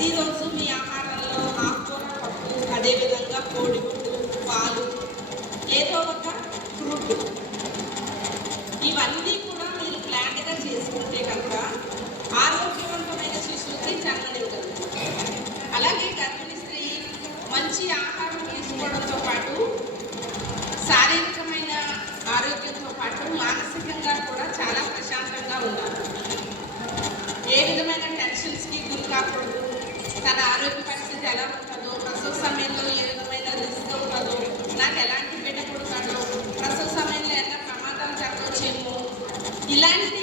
partidos ఇలాంటి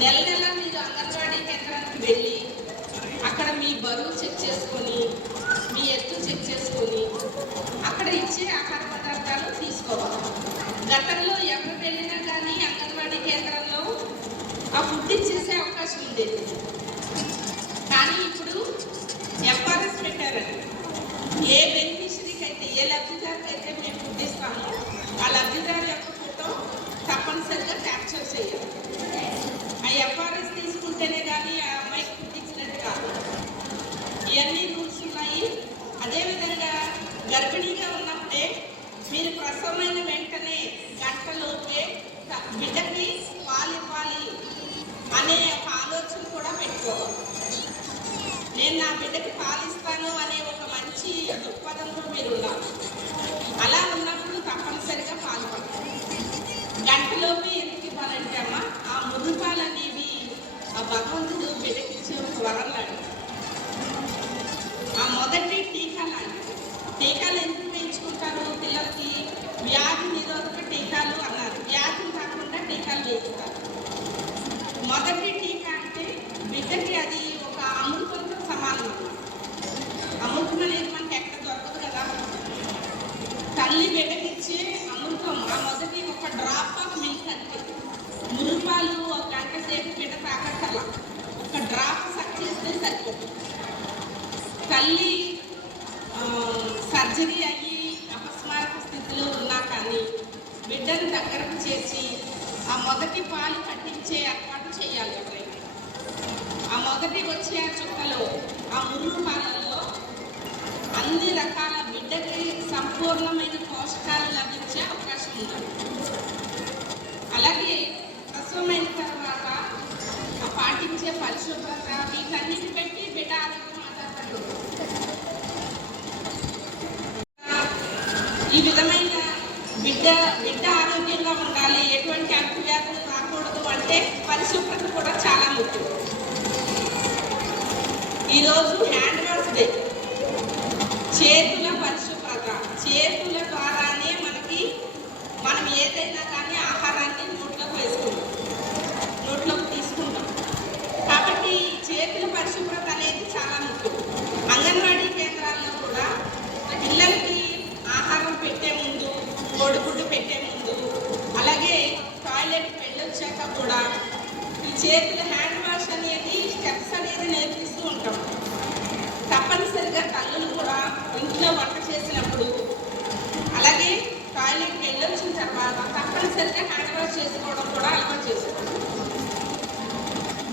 నెల నెల మీరు అంగన్వాడీ కేంద్రానికి వెళ్ళి అక్కడ మీ బరువు చెక్ చేసుకొని మీ ఎత్తు చెక్ చేసుకొని అక్కడ ఇచ్చే ఆహార పదార్థాలు తీసుకోవాలి. గతంలో ఎవరు వెళ్ళినా కానీ అంగన్వాడీ కేంద్రంలో ఆ ఫుడ్ ఇచ్చేసే అవకాశం ఉండేది. బిడ్డకి పాలు ఇవ్వాలి అనే ఒక ఆలోచన కూడా పెట్టుకోవాలి. నేను నా బిడ్డకి పాలు ఇస్తాను అనే ఒక మంచి దృక్పథంలో మీరు ఉన్నారు. అలా ఉన్నప్పుడు తప్పనిసరిగా పాలు గంటలోపు ఎందుకు ఇవ్వాలంటే అమ్మ ఆ మురుపాలు ఆ భగవంతుడు బిడ్డకిచ్చే ఒక వరం లాంటి తల్లి బిడ్డకిచ్చే అమృతం ఆ మొదటి ఒక డ్రాప్ ఆఫ్ మిల్క్ అంతే మురుపాలు ఒక గంట సేపు బిడ్డ తాకక్కల ఒక డ్రాప్ సక్ చేస్తే సరిపోతుంది. తల్లి సర్జరీ అయ్యి అపస్మారక స్థితిలో ఉన్నా కానీ బిడ్డను దగ్గరకు చేసి ఆ మొదటి పాలు కట్టించే ఏర్పాటు చేయాలి ఎవరైనా. ఆ మొదటి వచ్చే ఆ చుక్కలో ఆ మురుగు పాలల్లో అన్ని రకాల బిడ్డకి సంపూర్ణమైన అవకాశాలు లభించే అవకాశం ఉంది అలాగే ప్రసవమైన తర్వాత పాటించే పరిశుభ్రత వీటన్నిటి పెట్టి బిడ్డ ఆరోగ్యం ఈ విధమైన బిడ్డ బిడ్డ ఆరోగ్యంగా ఉండాలి ఎటువంటి అంటువ్యాధులు రాకూడదు అంటే పరిశుభ్రత కూడా చాలా ముఖ్యం. ఈరోజు హ్యాండ్ చేతుల హ్యాండ్ వాష్ అనేది స్టెప్స్ అనేది నేర్పిస్తూ ఉంటాం. తప్పనిసరిగా తల్లులు కూడా ఇంట్లో వంట చేసినప్పుడు అలాగే టాయిలెట్కి వెళ్ళొచ్చిన తర్వాత తప్పనిసరిగా హ్యాండ్ వాష్ చేసుకోవడం కూడా అలవాటు చేసుకోండి.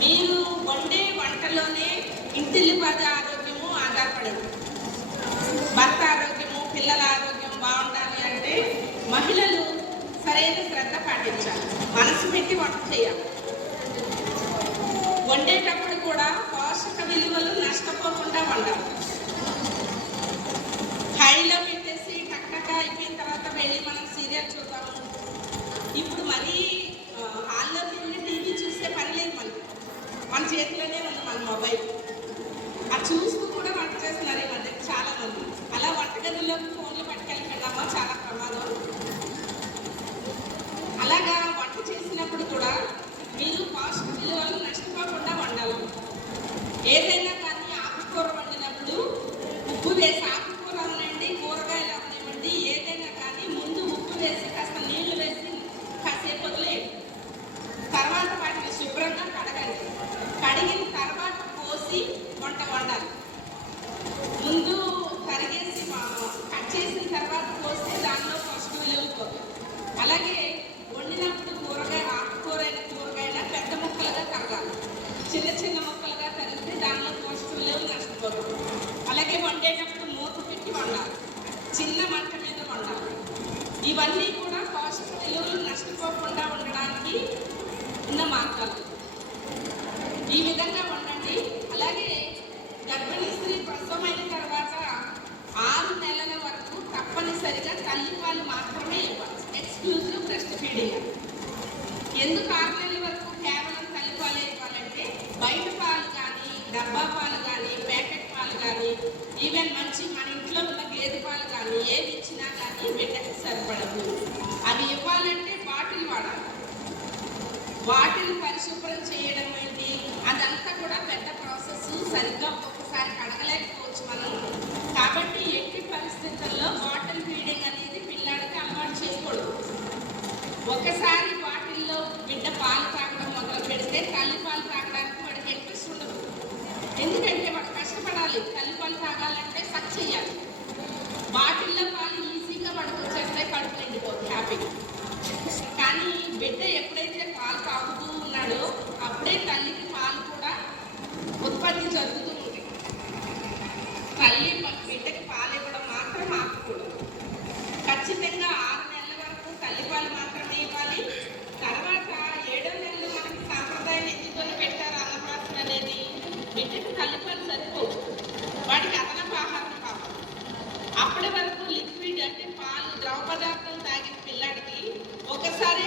మీరు వండే వంటలోనే ఇంటిల్లిపాది ఆరోగ్యము ఆధారపడదు. భర్త ఆరోగ్యము పిల్లల ఆరోగ్యం బాగుండాలి అంటే మహిళలు సరైన శ్రద్ధ పాటించాలి. మనసు పెట్టి వంట చేయాలి. వెళ్ళి మనం సీరియల్ చూద్దాము ఇప్పుడు మరీ ఆ, హాల్లో తిరిగి టీవీ చూస్తే పని లేదు మనకి. మన చేతిలోనే ఉంది మన మొబైల్. అది చూస్తూ కూడా వంట చేస్తున్నారు ఈ మధ్య చాలా మంది అలా వంటగదిలోకి డబ్బా పాలు కానీ ప్యాకెట్ పాలు కానీ ఈవెన్ మంచి మన ఇంట్లో ఉన్న గేదె పాలు కానీ ఏది ఇచ్చినా కానీ బిడ్డకి సరిపడదు అవి ఇవ్వాలంటే బాటిల్ వాడాలి. బాటిల్ కానీ బిడ్డ ఎప్పుడైతే పాలు తాగుతూ ఉన్నాడో అప్పుడే తల్లికి పాలు కూడా ఉత్పత్తి జరుగుతూ ఉంది. తల్లి బిడ్డకి పాలు ఇవ్వడం మాత్రం ఆపకూడదు. ఖచ్చితంగా ఆరు నెలల వరకు తల్లి పాలు మాత్రమే ఇవ్వాలి. తర్వాత ఏడో నెలలు మనకి సాంప్రదాయం ఎత్తుకొని పెట్టారు అన్నప్రాసం అనేది బిడ్డకి తల్లి పాలు సరిపోవు వాటికి అదనపు ఆహారం కావాలి. అప్పటి వరకు ఒకసారి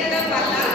జంక్ ఫుడ్ తినడం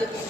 Thank you.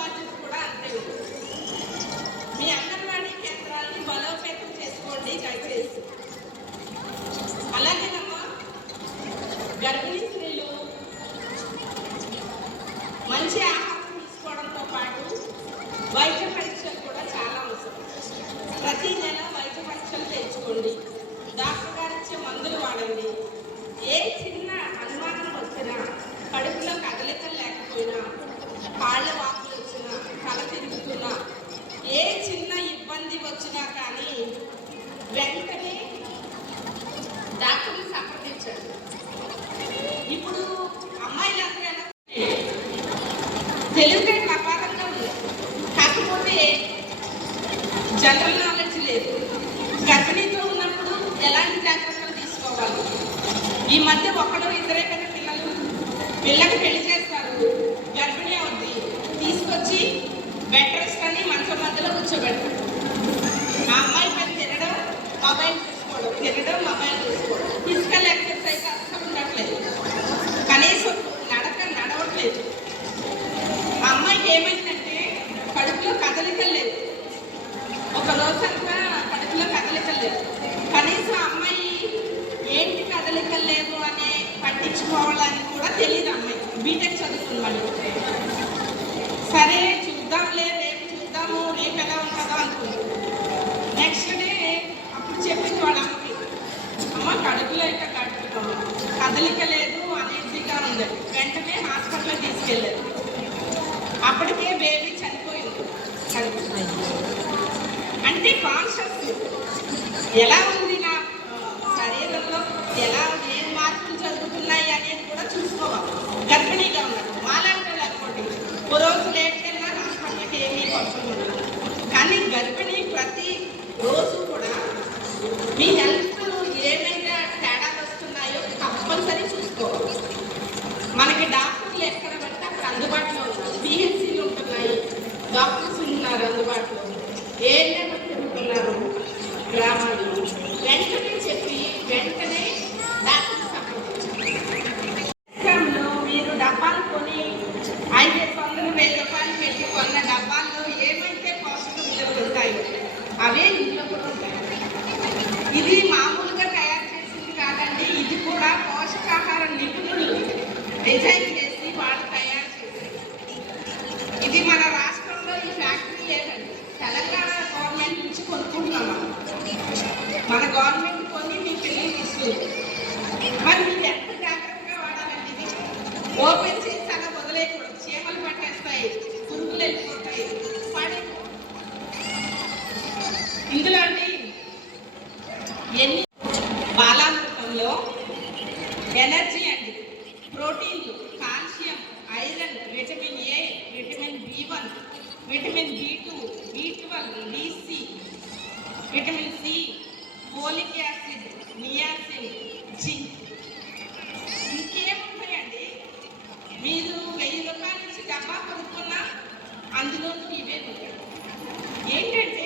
తెలుగు అపారంగా ఉంది. కాకపోతే జనరల్గా design D folic acid niacin zinc ఇంకేముంటాయండి మీరు వెయ్యి రూపాయల నుంచి డబ్బా కొనుక్కున్నా అందులో ఇవే ఏంటంటే